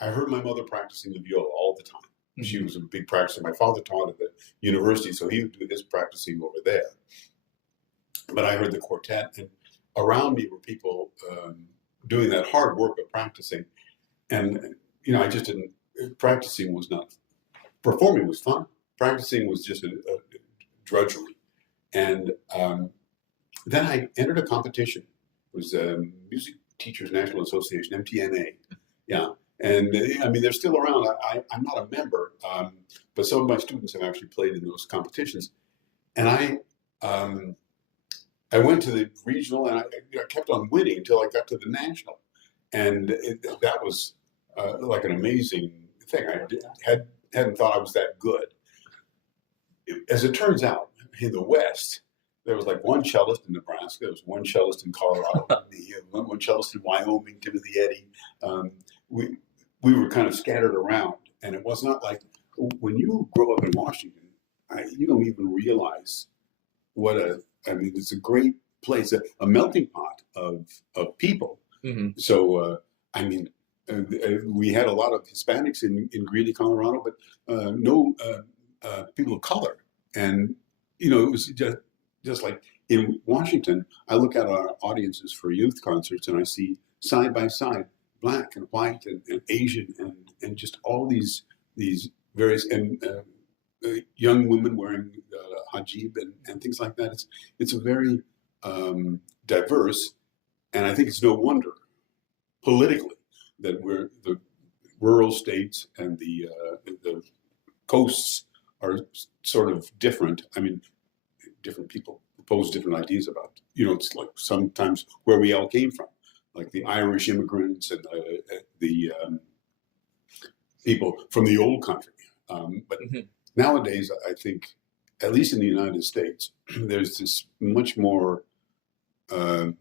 I heard my mother practicing the viola all the time. Mm-hmm. She was a big practicer. My father taught at the university, so he would do his practicing over there. But I heard the quartet, and around me were people doing that hard work of practicing. And, I just didn't, practicing was not, performing was fun. Practicing was just a drudgery. And then I entered a competition. It was Music Teachers National Association, MTNA. Yeah. And they're still around. I'm not a member, but some of my students have actually played in those competitions. And I went to the regional, and I kept on winning until I got to the national. And that was like an amazing thing. I hadn't thought I was that good. As it turns out, in the West, there was like one cellist in Nebraska, there was one cellist in Colorado, one cellist in Wyoming, Timothy Eddy. We were kind of scattered around, and it was not like when you grow up in Washington, you don't even realize what it's a great place, a melting pot of people. Mm-hmm. So, we had a lot of Hispanics in Greeley, Colorado, but no people of color. And, it was just like in Washington, I look at our audiences for youth concerts, and I see side by side Black and white and Asian and just all these various and young women wearing hijab and things like that. It's a very diverse, and I think it's no wonder politically that we're the rural states and the coasts are sort of different. Different people propose different ideas about, it's like sometimes where we all came from, like the Irish immigrants and the people from the old country. But nowadays, I think, at least in the United States, there's this much more in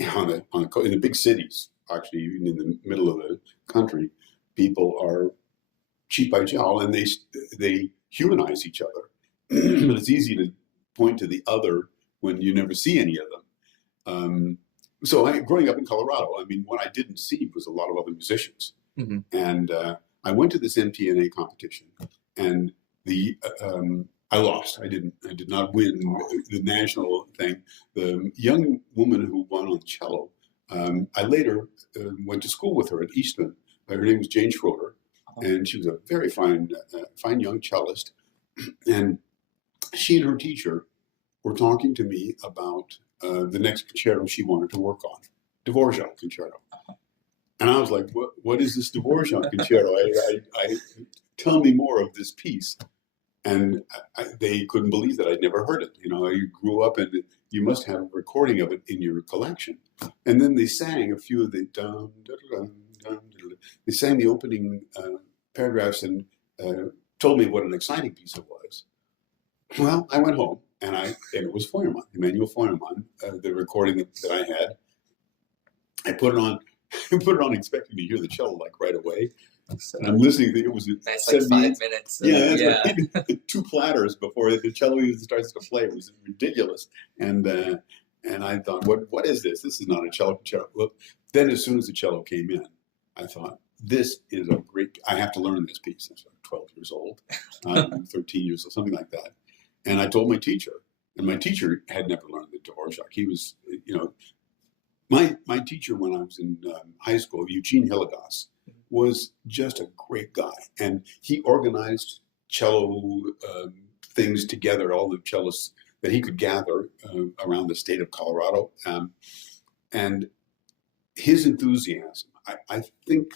the big cities, actually, even in the middle of the country, people are cheek by jowl, and they humanize each other. But it's easy to point to the other when you never see any of them. So growing up in Colorado, what I didn't see was a lot of other musicians. Mm-hmm. And I went to this MTNA competition, and I lost. I did not win the national thing. The young woman who won on cello, I later went to school with her at Eastman. Her name was Jane Schroeder, and she was a very fine young cellist. And she and her teacher were talking to me about the next concerto she wanted to work on, Dvorak concerto. And I was like, what is this Dvorak concerto? Tell me more of this piece. And they couldn't believe that I'd never heard it. I grew up, and you must have a recording of it in your collection. And then they sang a few of the they sang the opening paragraphs and told me what an exciting piece it was. Well, I went home, and it was Feuermann, Emanuel Feuermann, the recording that I had. I put it on expecting to hear the cello like right away. And I'm listening. I think it was nice, like 5 minutes. Like 2 platters before the cello even starts to play. It was ridiculous. And I thought, what is this? This is not a cello concerto. Well, then as soon as the cello came in, I thought, this is a great. I have to learn this piece. I was like 12 years old, 13 years old, something like that. And I told my teacher, and my teacher had never learned the Dvorak. He was, my teacher when I was in high school, Eugene Hillegas, was just a great guy. And he organized cello things together, all the cellists that he could gather around the state of Colorado. And his enthusiasm, I think,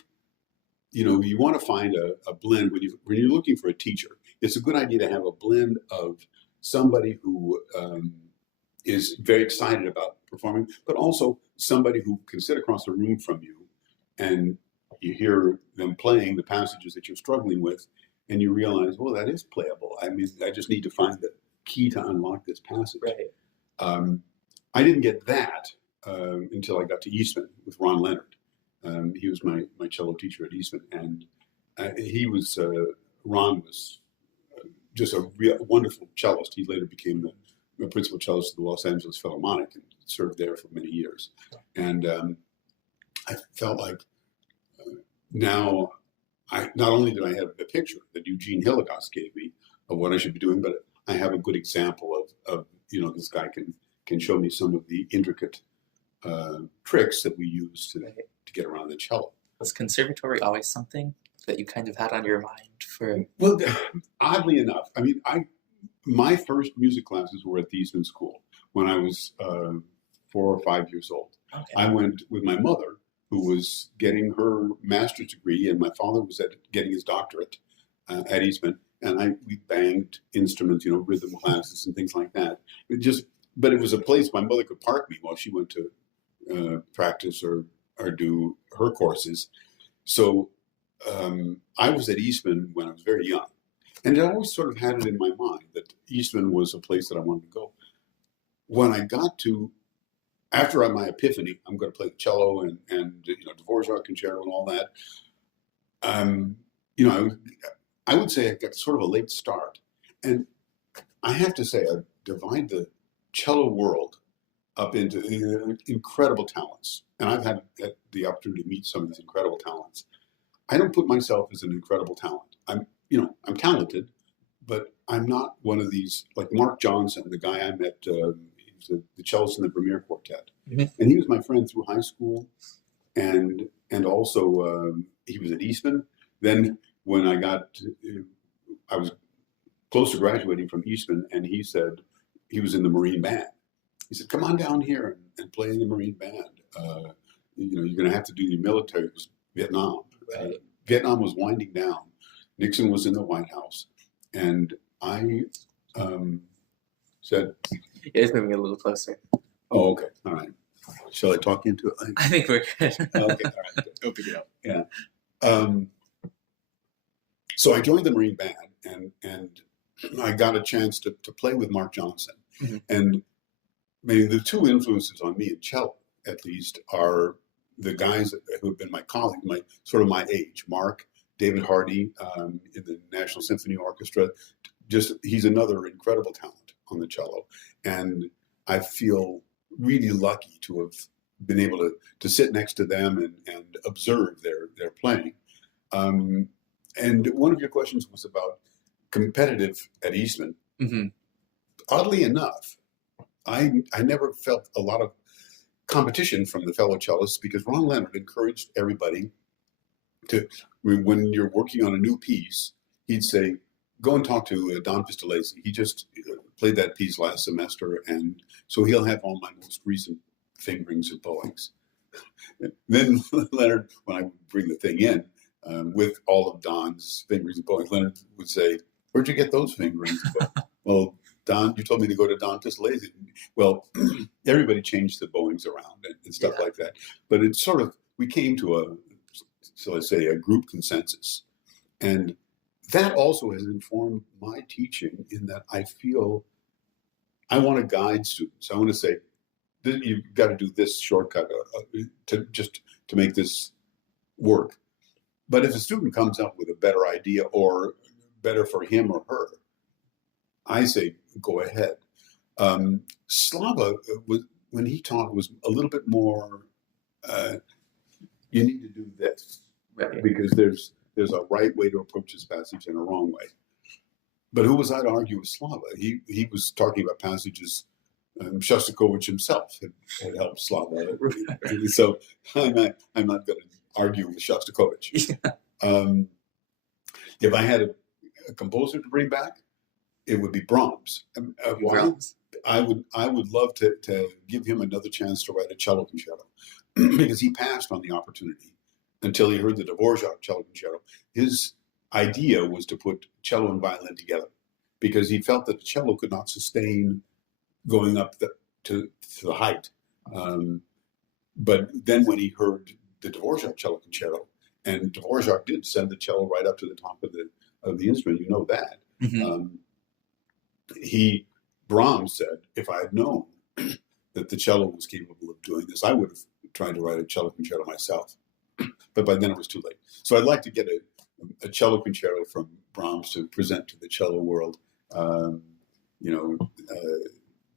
you want to find a blend when you're looking for a teacher. It's a good idea to have a blend of somebody who is very excited about performing, but also somebody who can sit across the room from you and you hear them playing the passages that you're struggling with, and you realize, well, that is playable. I just need to find the key to unlock this passage. Right. I didn't get that until I got to Eastman with Ron Leonard. He was my cello teacher at Eastman, and Ron was just a wonderful cellist. He later became the principal cellist of the Los Angeles Philharmonic and served there for many years. And I felt like now not only did I have a picture that Eugene Hilligoss gave me of what I should be doing, but I have a good example of this guy can show me some of the intricate tricks that we use to get around the cello. Was conservatory always something that you kind of had on your mind for? Well, oddly enough, I mean, my first music classes were at the Eastman School when I was 4 or 5 years old. Okay. I went with my mother, who was getting her master's degree, and my father was getting his doctorate at Eastman, and we banged instruments, rhythm classes and things like that. But it was a place my mother could park me while she went to practice or do her courses. So I was at Eastman when I was very young. And I always sort of had it in my mind that Eastman was a place that I wanted to go. When I got to, after my epiphany, I'm going to play the cello and Dvorak concerto and all that, I would say I got sort of a late start. And I have to say, I divide the cello world up into incredible talents. And I've had the opportunity to meet some of these incredible talents. I don't put myself as an incredible talent. I'm talented, but I'm not one of these, like Mark Johnson, the guy I met, he was the cellist in the Premier Quartet. Mm-hmm. And he was my friend through high school. And also he was at Eastman. Then when I was close to graduating from Eastman, and he said he was in the Marine Band. He said, come on down here and play in the Marine Band. You're going to have to do your military. It was Vietnam. Right. Vietnam was winding down. Nixon was in the White House. And I said... It's moving a little closer. Oh, okay. All right. Shall I talk into it? I think we're good. Okay. All right. Go pick it up. Yeah. So I joined the Marine Band, and I got a chance to play with Mark Johnson. Mm-hmm. And maybe the two influences on me in cello, at least, are the guys who have been my colleagues, my age. Mark, David Hardy in the National Symphony Orchestra. He's another incredible talent on the cello. And I feel really lucky to have been able to sit next to them and observe their playing. And one of your questions was about competitive at Eastman. Mm-hmm. Oddly enough, I never felt a lot of competition from the fellow cellists because Ron Leonard encouraged everybody to, when you're working on a new piece, he'd say, go and talk to Don Pistolesi. He just played that piece last semester, and so he'll have all my most recent fingerings and bowings. Then Leonard, when I would bring the thing in, with all of Don's fingerings and bowings, Leonard would say, where'd you get those fingerings? Well, Don, you told me to go to Don Pistolesi. Well, everybody changed the bowings around and stuff like that. But it's sort of, we came to a group consensus. And that also has informed my teaching in that I feel I want to guide students. I want to say, you've got to do this shortcut to make this work. But if a student comes up with a better idea or better for him or her, I say, go ahead. Slava, when he taught, was a little bit more, you need to do this, right? Because there's a right way to approach this passage and a wrong way. But who was I to argue with Slava? He was talking about passages Shostakovich himself had helped Slava. So I'm not going to argue with Shostakovich. If I had a composer to bring back, it would be Brahms. Brahms. I would love to give him another chance to write a cello concerto because he passed on the opportunity until he heard the Dvorak cello concerto. His idea was to put cello and violin together because he felt that the cello could not sustain going up to the height. But then when he heard the Dvorak cello concerto, and Dvorak did send the cello right up to the top of the instrument, you know that. Mm-hmm. Brahms said, if I had known that the cello was capable of doing this, I would have tried to write a cello concerto myself. But by then it was too late. So I'd like to get a cello concerto from Brahms to present to the cello world,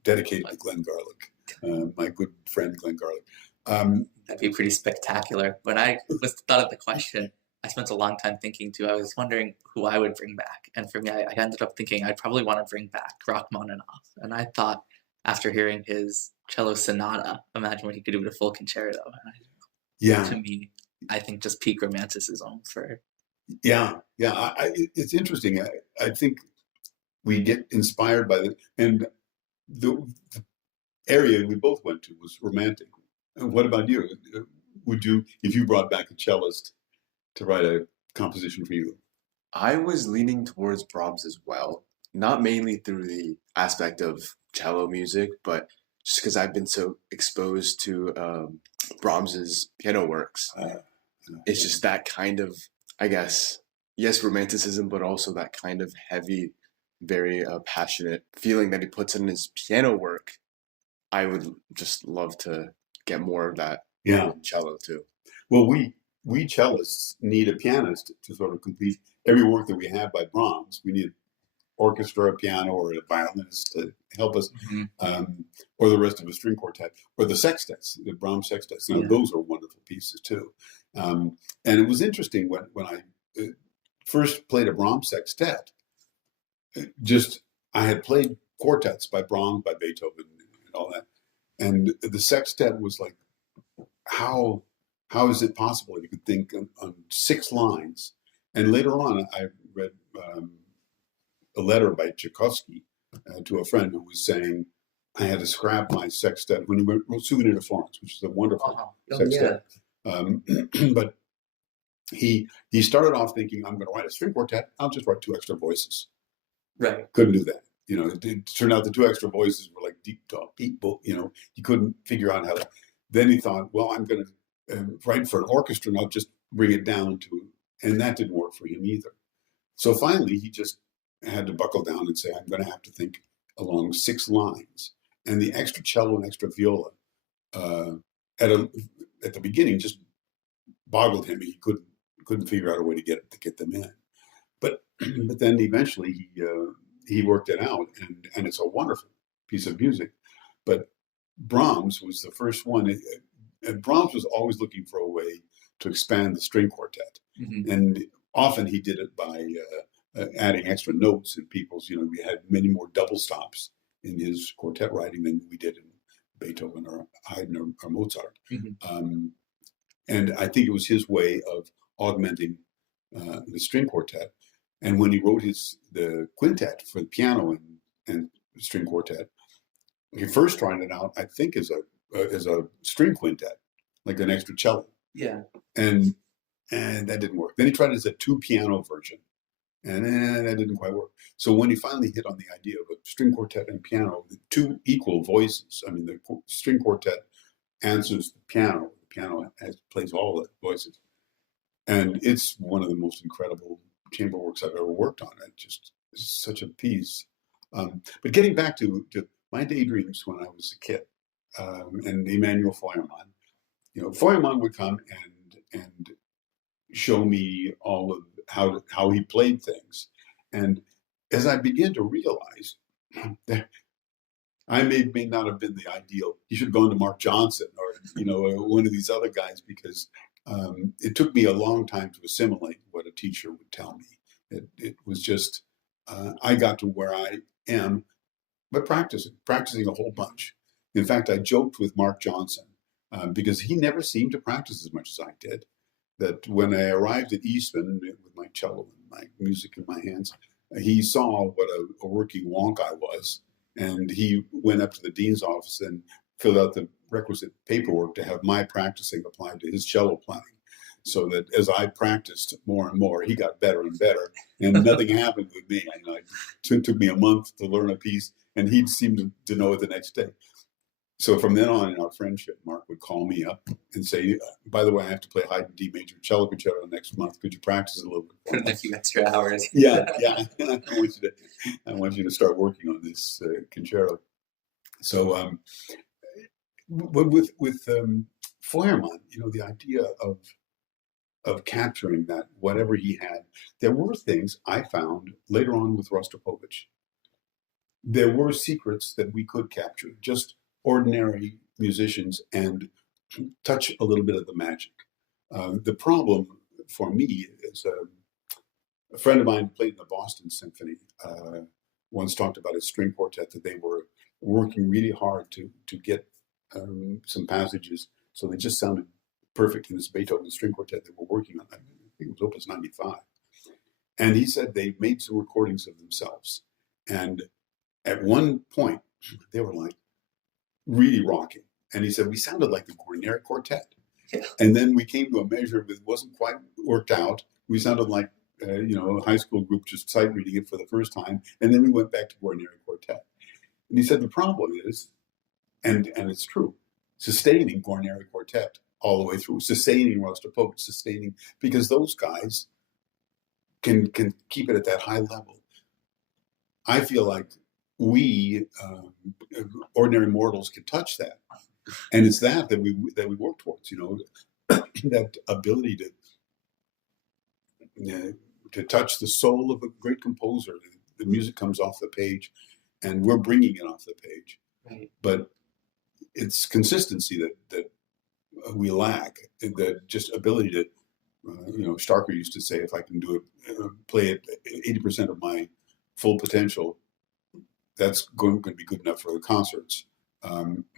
dedicated to Glenn Garlick, my good friend Glenn Garlick. That'd be pretty spectacular. When I thought of the question, I spent a long time thinking too. I was wondering who I would bring back, and for me, I ended up thinking I'd probably want to bring back Rachmaninoff. And I thought, after hearing his cello sonata, imagine what he could do with a full concerto. And Yeah, to me, I think just peak romanticism for. yeah, yeah. It's interesting. I think we get inspired by and the area we both went to was romantic. What about you? Would you, if you brought back a cellist to write a composition for you? I was leaning towards Brahms as well, not mainly through the aspect of cello music, but just because I've been so exposed to Brahms's piano works. It's just that kind of, I guess, yes, romanticism, but also that kind of heavy, very passionate feeling that he puts in his piano work. I would just love to get more of that in cello too. Well, we cellists need a pianist to sort of complete every work that we have by Brahms. We need orchestra, a piano, or a violinist to help us, or the rest of a string quartet, or the sextets, the Brahms sextets. Those are wonderful pieces too. And it was interesting when I first played a Brahms sextet. I had played quartets by Brahms, by Beethoven, and all that, and the sextet was like, how is it possible that you could think on 6 lines? And later on, I read a letter by Tchaikovsky to a friend who was saying I had to scrap my sextet when he wrote Souvenir de Florence, which is a wonderful sextet. But he started off thinking, I'm going to write a string quartet. I'll just write 2 extra voices. Right. Couldn't do that. It turned out the 2 extra voices were like deep talk, deep. He couldn't figure out how to. Then he thought, well, I'm going to write for an orchestra, and I'll just bring it down to, and that didn't work for him either. So finally, he just had to buckle down and say, I'm going to have to think along 6 lines. And the extra cello and extra viola at the beginning just boggled him. He couldn't figure out a way to get them in. But then eventually he worked it out, and it's a wonderful piece of music. But Brahms was the first one. And Brahms was always looking for a way to expand the string quartet. And often he did it by adding extra notes in people's, we had many more double stops in his quartet writing than we did in Beethoven or Haydn or Mozart. And I think it was his way of augmenting the string quartet. And when he wrote the quintet for the piano and string quartet, he first tried it out, I think, as a string quintet, like an extra cello. Yeah. And that didn't work. Then he tried it as a 2 piano version, and that didn't quite work. So when he finally hit on the idea of a string quartet and piano, the 2 equal voices. I mean, the string quartet answers the piano. The piano plays all the voices, and it's one of the most incredible chamber works I've ever worked on. It just is such a piece. But getting back to my daydreams when I was a kid, and Emanuel Feuermann, Feuermann would come and show me all of how he played things. And as I began to realize that I may not have been the ideal, he should have gone to Mark Johnson or one of these other guys, because it took me a long time to assimilate what a teacher would tell me. It was just, I got to where I am, but practicing a whole bunch. In fact, I joked with Mark Johnson because he never seemed to practice as much as I did, that when I arrived at Eastman with my cello and my music in my hands, he saw what a working wonk I was, and he went up to the dean's office and filled out the requisite paperwork to have my practicing applied to his cello playing, so that as I practiced more and more, he got better and better, and nothing happened with me. It took me a month to learn a piece, and he seemed to know it the next day. So from then on in our friendship, Mark would call me up and say, by the way, I have to play Haydn D major cello concerto next month. Could you practice a little bit? Put in a few extra hours. Yeah. I want you to start working on this concerto. So, with Feuermann, the idea of capturing that, whatever he had, there were things I found later on with Rostropovich. There were secrets that we could capture, just ordinary musicians, and touch a little bit of the magic. The problem for me is a friend of mine who played in the Boston Symphony once talked about a string quartet that they were working really hard to get some passages so they just sounded perfect in this Beethoven string quartet they were working on. I think it was Opus 95. And he said they made some recordings of themselves. And at one point, they were like really rocking. And he said, we sounded like the Guarneri Quartet. Yeah. And then we came to a measure that wasn't quite worked out. We sounded like, a high school group just sight reading it for the first time. And then we went back to Guarneri Quartet. And he said, the problem is, and it's true, sustaining Guarneri Quartet all the way through, sustaining Rostropovich, sustaining, because those guys can keep it at that high level. I feel like we ordinary mortals can touch that, and it's that we work towards. That ability to touch the soul of a great composer. The music comes off the page, and we're bringing it off the page. Right. But it's consistency that we lack. The just ability to, Starker used to say, if I can do it, play it 80% of my full potential, that's going to be good enough for the concerts,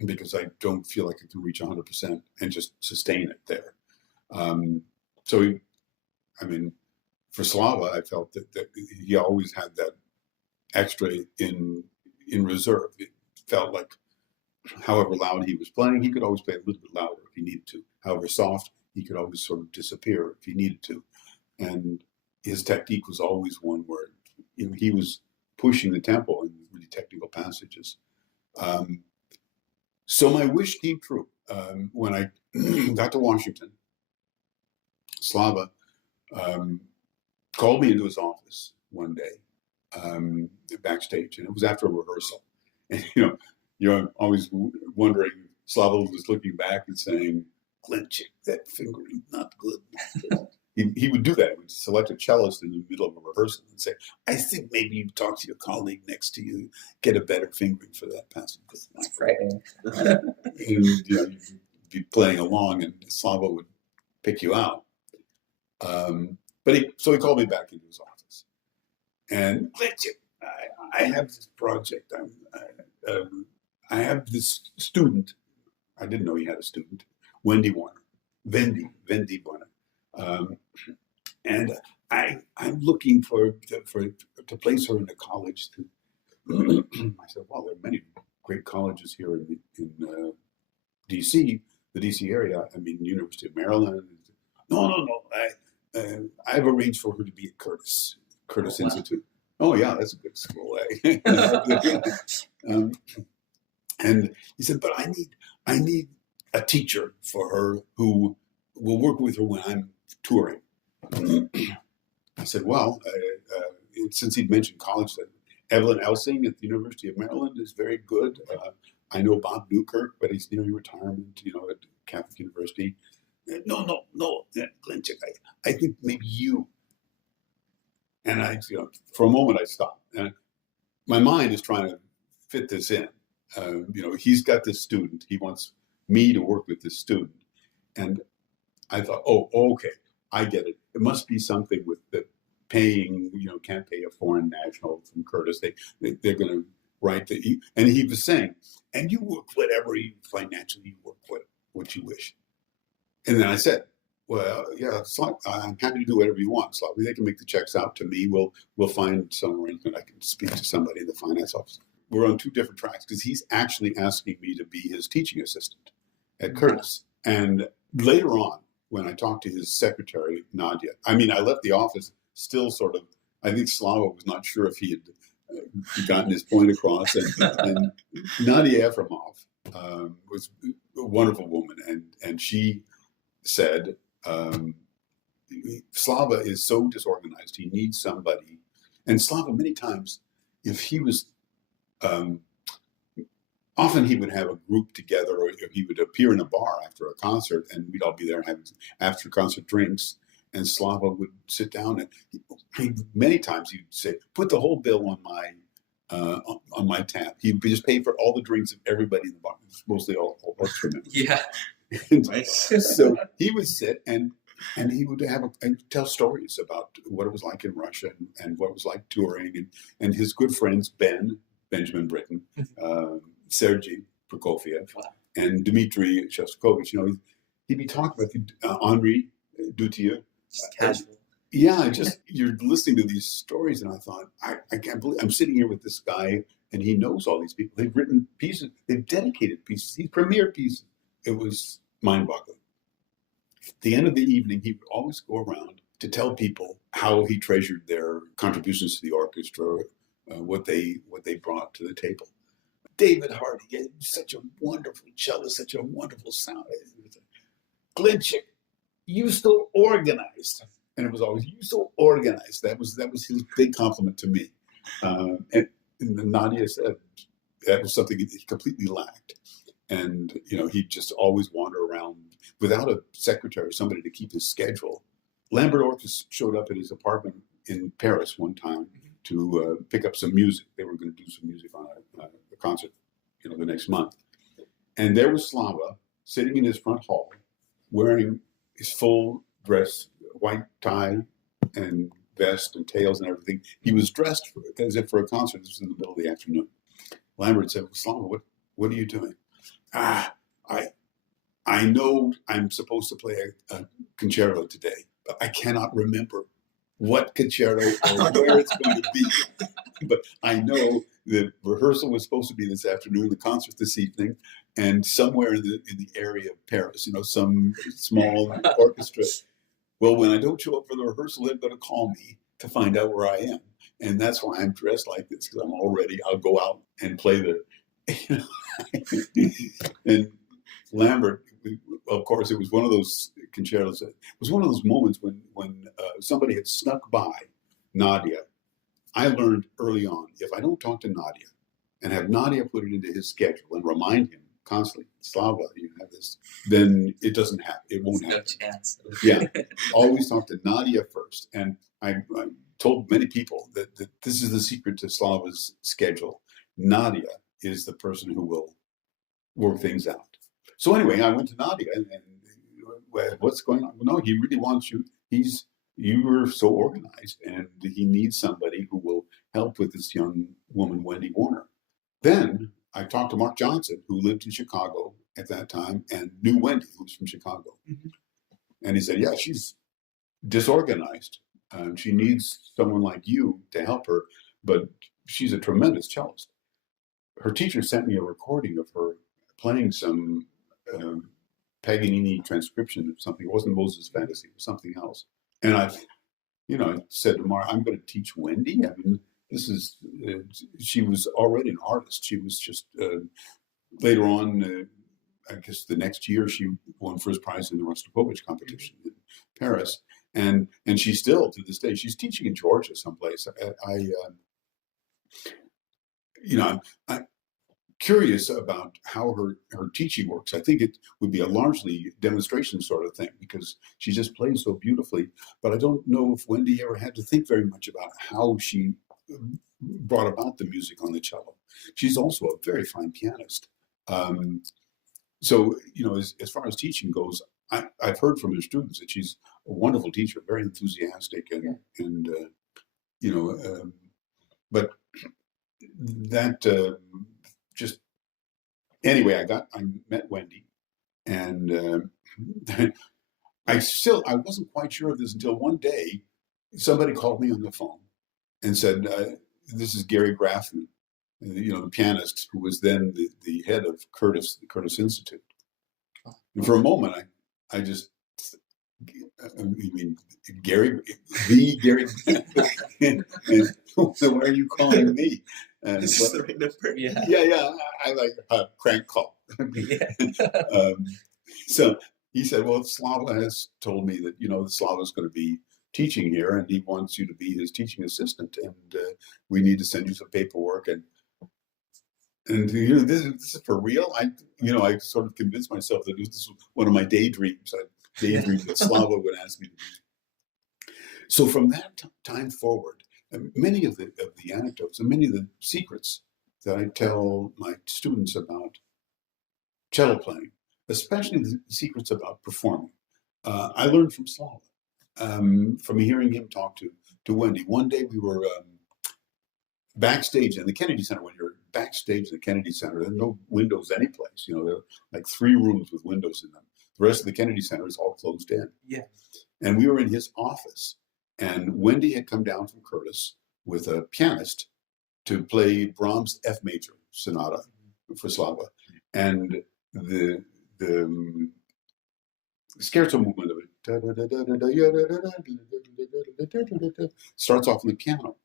because I don't feel like I can reach 100% and just sustain it there. For Slava, I felt that he always had that extra in reserve. It felt like however loud he was playing, he could always play a little bit louder if he needed to. However soft, he could always sort of disappear if he needed to. And his technique was always one where he was pushing the tempo in really technical passages. So my wish came true. When I got to Washington, Slava called me into his office one day, backstage, and it was after a rehearsal. And you're always wondering, Slava was looking back and saying, Glenn, that fingering, not good. He would do that. He would select a cellist in the middle of a rehearsal and say, I think maybe you talk to your colleague next to you, get a better fingering for that passage. That's frightening. And you'd be playing along, and Slava would pick you out. So he called me back into his office. And I have this project. I have this student. I didn't know he had a student, Wendy Warner. And I'm looking to place her in a college. I said, well, there are many great colleges here in D.C., the D.C. area. I mean, University of Maryland. No. I've arranged for her to be at Curtis Wow. Institute. Oh yeah, that's a good school. And he said, but I need a teacher for her who will work with her when I'm touring. I said, well, since he'd mentioned college, Evelyn Elsing at the University of Maryland is very good. I know Bob Newkirk, but he's nearing retirement, at Catholic University. No, Glenn, I think maybe you. And I, for a moment I stopped. And my mind is trying to fit this in. He's got this student. He wants me to work with this student. And I thought, oh, okay, I get it. It must be something with the paying, can't pay a foreign national from Curtis. They're going to write and he was saying, and you work whatever financially you work what you wish. And then I said, well, yeah, I'm happy to do whatever you want, Slavy. They can make the checks out to me. We'll find some arrangement. I can speak to somebody in the finance office. We're on two different tracks because he's actually asking me to be his teaching assistant at Curtis. And later on, when I talked to his secretary, Nadia, I left the office still sort of, I think Slava was not sure if he had gotten his point across. And Nadia Efremov was a wonderful woman. And she said, Slava is so disorganized. He needs somebody. And Slava, many times, if he was, often he would have a group together, or he would appear in a bar after a concert, and we'd all be there having after concert drinks. And Slava would sit down, and many times he'd say, "Put the whole bill on my tab." He'd just pay for all the drinks of everybody in the bar, mostly all orchestra members. Yeah. So he would sit, and And he would tell stories about what it was like in Russia and what it was like touring, and his good friends Benjamin Britten, Sergei Prokofiev, and Dmitri Shostakovich. He'd be talking about Henri Dutilleux. Just casual. Yeah, you're listening to these stories, and I thought, I can't believe I'm sitting here with this guy, and he knows all these people. They've written pieces, they've dedicated pieces, these premier pieces. It was mind-boggling. At the end of the evening, he would always go around to tell people how he treasured their contributions to the orchestra, what they brought to the table. David Hardy, such a wonderful cellist, such a wonderful sound. Glinchik, you so organized. And it was always, you so organized. That was his big compliment to me. And Nadia said that was something he completely lacked. And, he'd just always wander around without a secretary, somebody to keep his schedule. Lambert Orchestra showed up at his apartment in Paris one time to pick up some music. They were going to do some music on a concert, the next month. And there was Slava sitting in his front hall, wearing his full dress, white tie and vest and tails and everything. He was dressed as if for a concert. This was in the middle of the afternoon. Lambert said, well, Slava, what are you doing? I know I'm supposed to play a concerto today, but I cannot remember what concerto or where it's going to be. But I know the rehearsal was supposed to be this afternoon, the concert this evening, and somewhere in the area of Paris, some small orchestra. Well, when I don't show up for the rehearsal, they're going to call me to find out where I am. And that's why I'm dressed like this, because I'll go out and play and Lambert, of course, it was one of those concertos. It was one of those moments when somebody had snuck by Nadia. I learned early on, if I don't talk to Nadia and have Nadia put it into his schedule and remind him constantly, Slava, you have this, then it doesn't happen. It won't happen. No chance. Yeah. Always talk to Nadia first. And I told many people that this is the secret to Slava's schedule. Nadia is the person who will work things out. So anyway, I went to Nadia and what's going on? Well, no, he really wants you. You were so organized, and he needs somebody who will help with this young woman, Wendy Warner. Then I talked to Mark Johnson, who lived in Chicago at that time and knew Wendy, who was from Chicago. Mm-hmm. And he said, yeah, she's disorganized. She needs someone like you to help her, but she's a tremendous cellist. Her teacher sent me a recording of her playing some Paganini transcription of something. It wasn't Moses' Fantasy, it was something else. And I said to Mark, I'm going to teach Wendy. I mean, this is, she was already an artist. She was just, later on, I guess the next year, she won first prize in the Rostropovich competition in Paris. And she's still, to this day, she's teaching in Georgia someplace. I'm curious about how her teaching works. I think it would be a largely demonstration sort of thing because she just plays so beautifully. But I don't know if Wendy ever had to think very much about how she brought about the music on the cello. She's also a very fine pianist. So, as far as teaching goes, I've heard from her students that she's a wonderful teacher, very enthusiastic, but that just anyway, I met Wendy, and I wasn't quite sure of this until one day somebody called me on the phone and said, "This is Gary Graffman, the pianist who was then the head of the Curtis Institute." And for a moment, I just, Gary, and so why are you calling me? This is the right number. Yeah. I like a crank call. So he said, well, Slava has told me that, Slava's going to be teaching here and he wants you to be his teaching assistant. And we need to send you some paperwork. And this is for real. I sort of convinced myself that this was one of my daydreams. I daydreamed that Slava would ask me to do. So from that time forward, many of the anecdotes and many of the secrets that I tell my students about cello playing, especially the secrets about performing, I learned from Slava, from hearing him talk to Wendy. One day we were backstage in the Kennedy Center. When you're backstage in the Kennedy Center, there are no windows anyplace. There are like 3 rooms with windows in them. The rest of the Kennedy Center is all closed in. Yeah. And we were in his office, and Wendy had come down from Curtis with a pianist to play Brahms' F major sonata for Slava, and the scherzo movement of it starts off on the piano.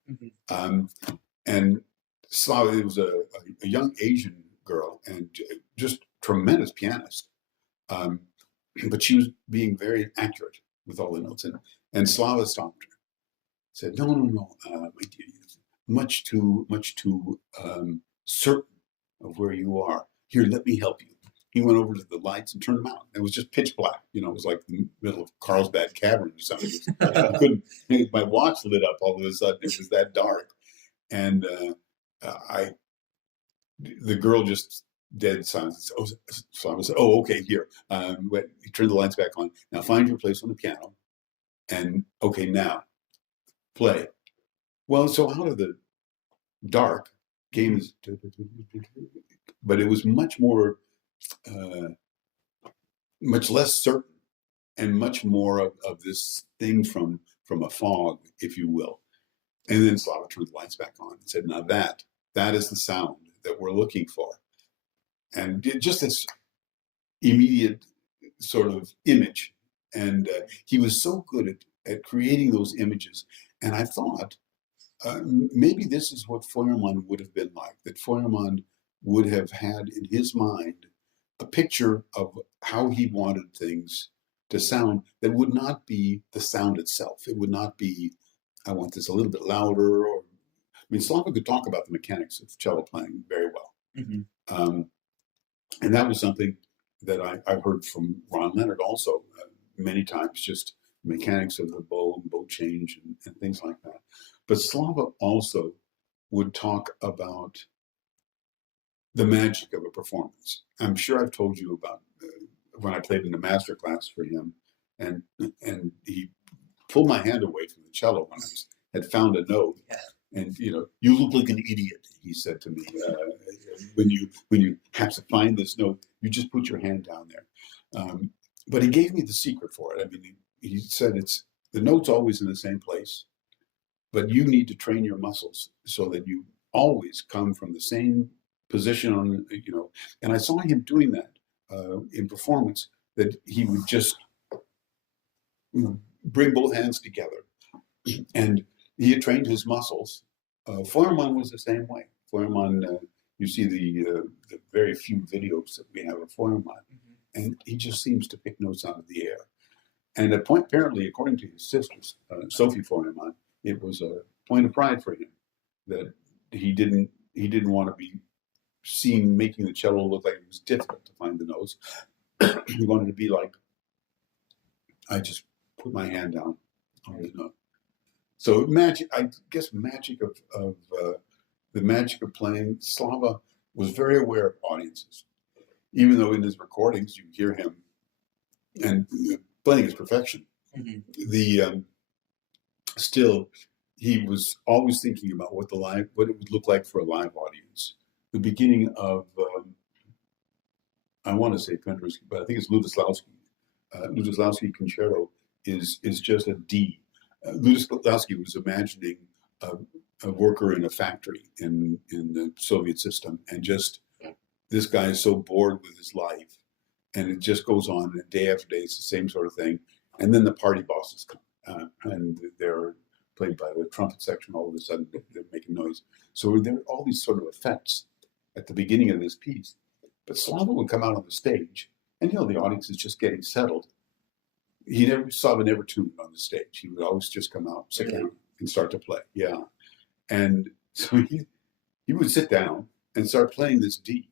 And Slava, it was a young Asian girl and just tremendous pianist. But she was being very accurate with all the notes. And Slava stopped her, said, no, my dear, much too certain of where you are. Here, let me help you. He went over to the lights and turned them out. It was just pitch black. It was like the middle of Carlsbad Cavern or something. I couldn't. My watch lit up all of a sudden. It was that dark, and the girl just dead silence. So I said, "Oh, okay, here." He turned the lights back on. Now find your place on the piano, and okay, now play. Well, so out of the dark came this, but it was much more. Much less certain, and much more of this thing from a fog, if you will. And then Slava turned the lights back on and said, now that is the sound that we're looking for. And just this immediate sort of image. And he was so good at creating those images. And I thought, maybe this is what Feuermann would have been like, that Feuermann would have had in his mind a picture of how he wanted things to sound that would not be the sound itself. It would not be, I want this a little bit louder. Slava could talk about the mechanics of cello playing very well. And that was something that I've heard from Ron Leonard also many times, just mechanics of the bow and bow change and things like that. But Slava also would talk about the magic of a performance. I'm sure I've told you about when I played in the master class for him, and he pulled my hand away from the cello when I had found a note. Yeah. And you look like an idiot, he said to me. When you have to find this note, you just put your hand down there. But he gave me the secret for it. He said the note's always in the same place, but you need to train your muscles so that you always come from the same position on, and I saw him doing that in performance, that he would just bring both hands together, and he had trained his muscles. Feuermann was the same way. Feuermann, you see the very few videos that we have of Feuermann, and he just seems to pick notes out of the air. And apparently, according to his sister, Sophie Feuermann, it was a point of pride for him that he didn't want to be seen making the cello look like it was difficult to find the notes. He wanted to be like, I just put my hand down on the note. So magic, I guess magic of the magic of playing. Slava was very aware of audiences. Even though in his recordings you hear him and playing his perfection, still he was always thinking about what it would look like for a live audience. The beginning of, I want to say Penderecki, but I think it's Lutoslawski. Lutoslawski Concerto is just a D. Lutoslawski was imagining a worker in a factory in the Soviet system, and just this guy is so bored with his life, and it just goes on, and day after day it's the same sort of thing. And then the party bosses come, and they're played by the trumpet section. All of a sudden they're making noise. So there are all these sort of effects at the beginning of this piece. But Slava would come out on the stage, and the audience is just getting settled. Slava never tuned on the stage. He would always just come out, sit down, and start to play. Yeah. And so he would sit down and start playing this D.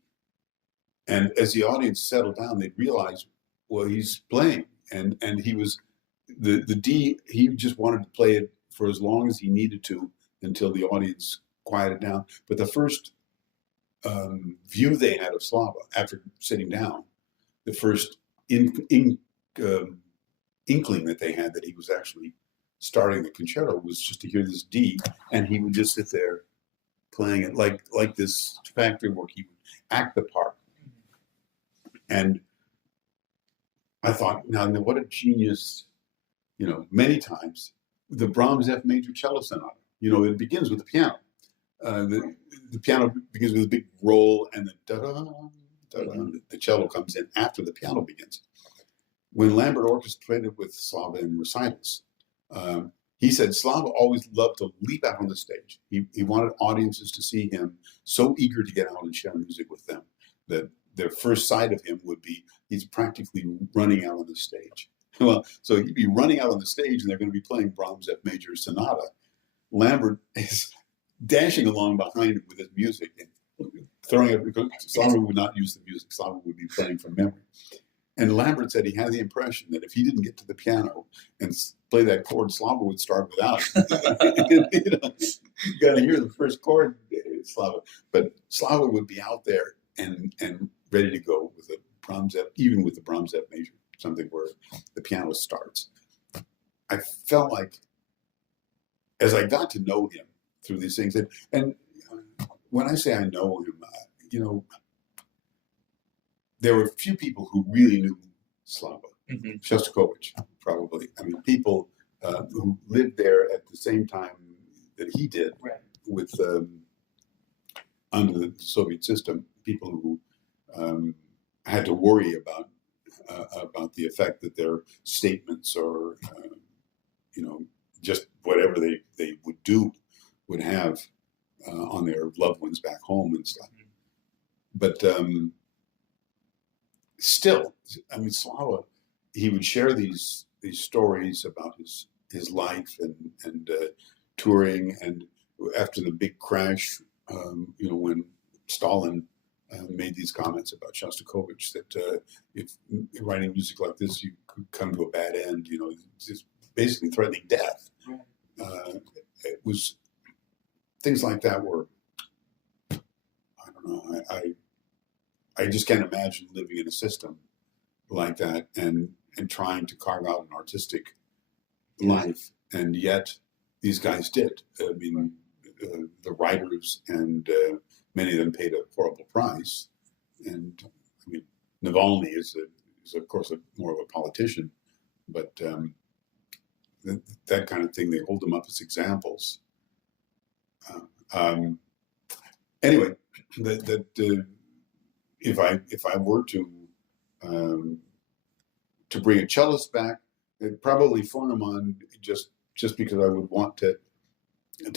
And as the audience settled down, they'd realize, well, he's playing. And he was, the D, he just wanted to play it for as long as he needed to until the audience quieted down. But the first view they had of Slava after sitting down, the first inkling that they had that he was actually starting the concerto was just to hear this D, and he would just sit there playing it like this factory work. He would act the part. And I thought, now what a genius, many times, the Brahms F major cello sonata, it begins with the piano. The piano begins with a big roll, and the da-da, da-da, the cello comes in after the piano begins. When Lambert orchestrated with Slava in recitals, he said Slava always loved to leap out on the stage. He wanted audiences to see him so eager to get out and share music with them that their first sight of him would be he's practically running out on the stage. Well, so he'd be running out on the stage and they're going to be playing Brahms F major sonata. Lambert is dashing along behind him with his music and throwing up, because Slava would not use the music. Slava would be playing from memory. And Lambert said he had the impression that if he didn't get to the piano and play that chord, Slava would start without it. You got to hear the first chord, Slava. But Slava would be out there and ready to go with the Brahms F, even with the Brahms F major, something where the piano starts. I felt like, as I got to know him through these things, and when I say I know him, there were a few people who really knew Slava. Shostakovich, probably. I mean, people who lived there at the same time that he did, with under the Soviet system, people who had to worry about the effect that their statements or just whatever they would do would have on their loved ones back home and stuff. But still, I mean, Slava, he would share these stories about his life and touring, and after the big crash, when Stalin made these comments about Shostakovich, that if writing music like this, you could come to a bad end, just basically threatening death. It was things like that were, I don't know, I just can't imagine living in a system like that and trying to carve out an artistic life. And yet these guys did. I mean, the writers, and many of them paid a horrible price. And I mean, Navalny is of course more of a politician, but that kind of thing, they hold them up as examples. Anyway, if I were to bring a cellist back, I'd probably Forneman, just because I would want to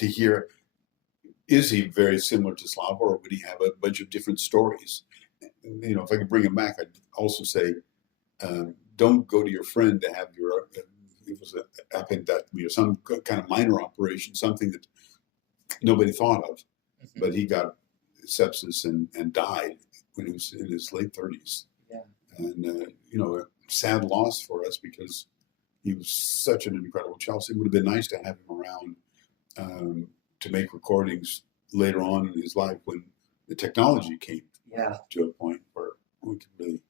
hear, is he very similar to Slava, or would he have a bunch of different stories? If I could bring him back, I'd also say, don't go to your friend to have your, it was an appendectomy or some kind of minor operation, something that nobody thought of, but he got sepsis and died when he was in his late 30s. Yeah. And, a sad loss for us, because he was such an incredible cellist. It would have been nice to have him around to make recordings later on in his life when the technology came to a point where we could really,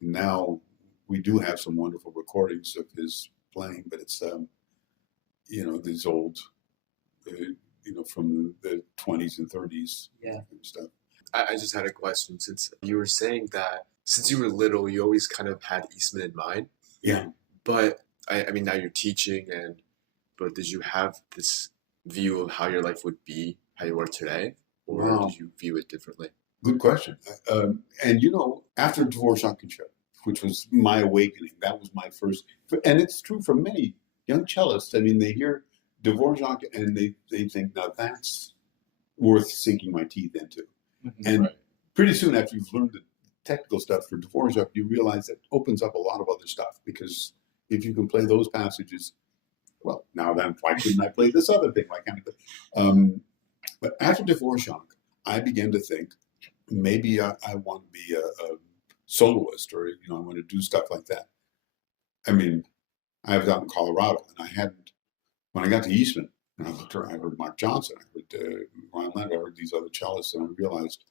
now we do have some wonderful recordings of his playing, but it's, these old, from the 20s and 30s and stuff. I just had a question, since you were saying that since you were little, you always kind of had Eastman in mind. Yeah. But I mean, now you're teaching, but did you have this view of how your life would be, how you are today, or did you view it differently? Good question. And after Dvorak Concerto, which was my awakening, that was my first, and it's true for many young cellists. I mean, they hear Dvorak and they think, now that's worth sinking my teeth into. And pretty soon after you've learned the technical stuff for Dvorak, you realize that opens up a lot of other stuff, because if you can play those passages, well, now then, why couldn't I play this other thing? Like kind of thing. But after Dvorak, I began to think, maybe I want to be a soloist, or I want to do stuff like that. I mean, I was out in Colorado, and I hadn't. When I got to Eastman, and I looked around, I heard Mark Johnson, I heard Ryan Land, I heard these other cellists, and I realized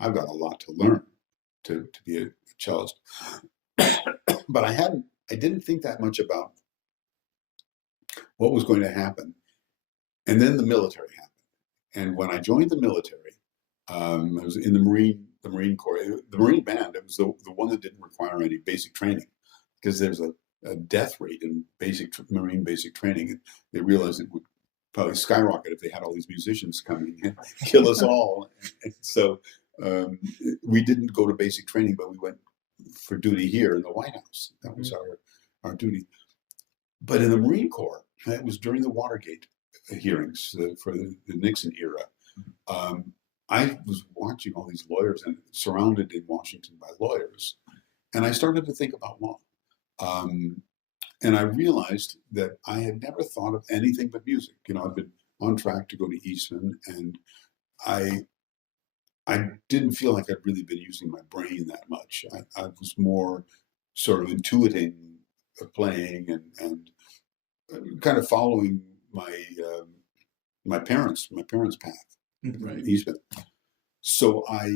I've got a lot to learn to be a cellist. But I didn't think that much about what was going to happen. And then the military happened. And when I joined the military, I was in the Marine Corps. The Marine Band, it was the one that didn't require any basic training, because there's a death rate in Marine basic training. And they realized it would probably skyrocket if they had all these musicians coming and kill us all. And so we didn't go to basic training, but we went for duty here in the White House. That was our duty. But in the Marine Corps, that was during the Watergate hearings for the Nixon era. I was watching all these lawyers and surrounded in Washington by lawyers, and I started to think about law. And I realized that I had never thought of anything but music. You know, I've been on track to go to Eastman, and I didn't feel like I'd really been using my brain that much. I was more sort of intuiting playing and kind of following my parents' path, right, Eastman. So I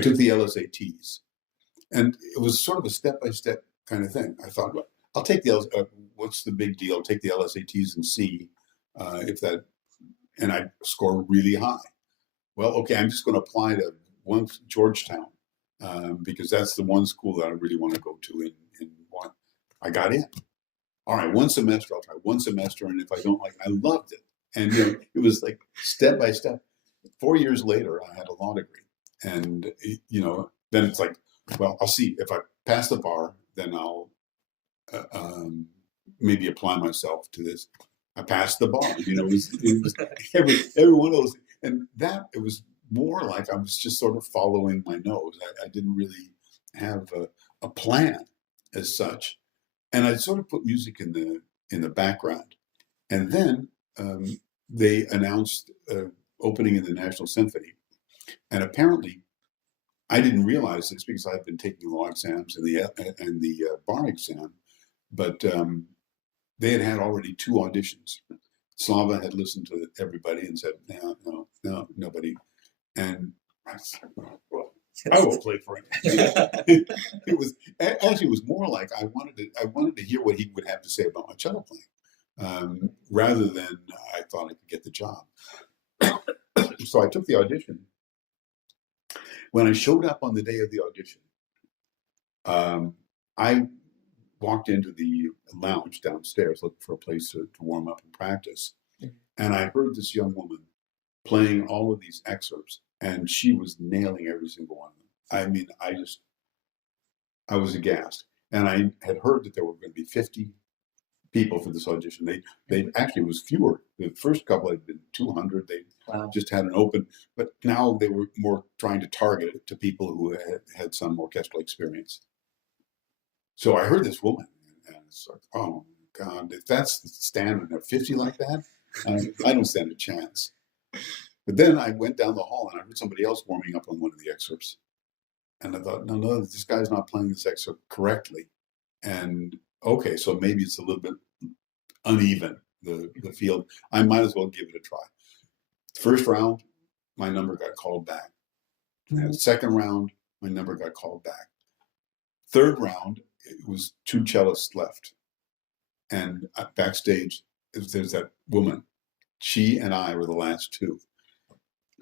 took the LSATs, and it was sort of a step-by-step kind of thing. I thought, well, I'll take the what's the big deal? I'll take the LSATs and see if that, and I score really high. Well, okay, I'm just going to apply to Georgetown because that's the one school that I really want to go to. In one, I got in. All right, one semester, I'll try one semester, and if I don't like it, I loved it. And you know, it was like step by step. 4 years later, I had a law degree, and you know, then it's like, well, I'll see if I pass the bar, then I'll maybe apply myself to this. I passed the bar. You know, it was every one of those, and that it was more like I was just sort of following my nose. I didn't really have a plan as such. And I sort of put music in the background, and then they announced opening in the National Symphony, and apparently, I didn't realize this because I had been taking law exams and the bar exam, but they had already 2 auditions. Slava had listened to everybody and said, no, nobody, and I said, well, I will play for him. It was actually, it was more like I wanted to hear what he would have to say about my cello playing, rather than I thought I could get the job. So I took the audition. When I showed up on the day of the audition, I walked into the lounge downstairs looking for a place to warm up and practice, and I heard this young woman playing all of these excerpts, and she was nailing every single one of them. I mean, I was aghast. And I had heard that there were going to be 50 people for this audition. They actually, it was fewer. The first couple had been 200. They just had an open, but now they were more trying to target it to people who had some orchestral experience. So I heard this woman, and it's like, oh God, if that's the standard of 50 like that, I don't stand a chance. But then I went down the hall and I heard somebody else warming up on one of the excerpts. And I thought, no, this guy's not playing this excerpt correctly. And okay, so maybe it's a little bit uneven, the field. I might as well give it a try. First round, my number got called back. And second round, my number got called back. Third round, it was 2 cellists left. And backstage, there's that woman. She and I were the last 2.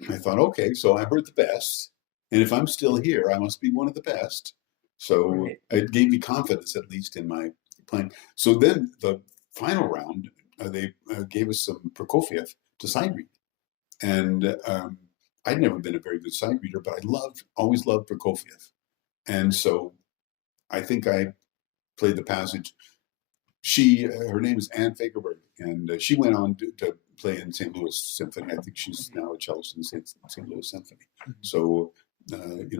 I thought, okay, so I heard the best. And if I'm still here, I must be one of the best. So it gave me confidence, at least in my playing. So then the final round, they gave us some Prokofiev to sight read. And I'd never been a very good sight reader, but I always loved Prokofiev. And so I think I played the passage. Her name is Anne Fagerberg, and she went on to play in St. Louis Symphony. I think she's now a cellist in St. Louis Symphony. So,